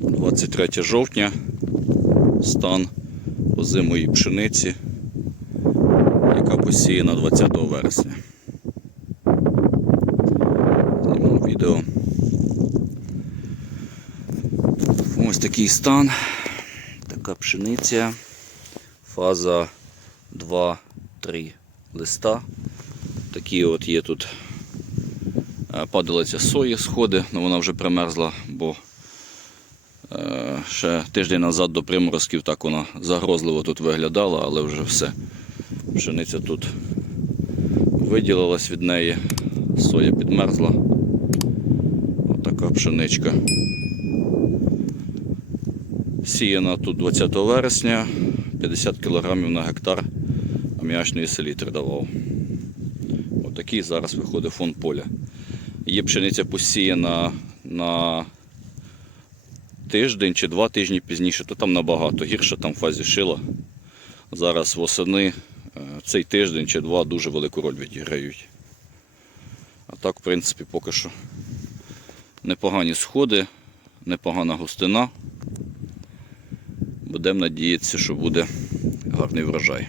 23 жовтня, стан озимої пшениці, яка посіяна 20 вересня. Зніму відео. Ось такий стан, така пшениця, фаза 2-3 листа. Такі от є тут е, падалиця сої сходи, але вона вже примерзла, бо ще тиждень назад до приморозків так вона загрозливо тут виглядала, але вже все. Пшениця тут виділилась від неї, соя підмерзла. Отака пшеничка. Сіяна тут 20 вересня, 50 кг на гектар аміачної селітри давав. Отакий зараз виходить фон поля. Є пшениця посіяна на тиждень чи два тижні пізніше, то там набагато гірше, там в фазі шила. Зараз восени е, цей тиждень чи два дуже велику роль відіграють. А так, в принципі, поки що непогані сходи, непогана густина. Будемо надіятися, що буде гарний врожай.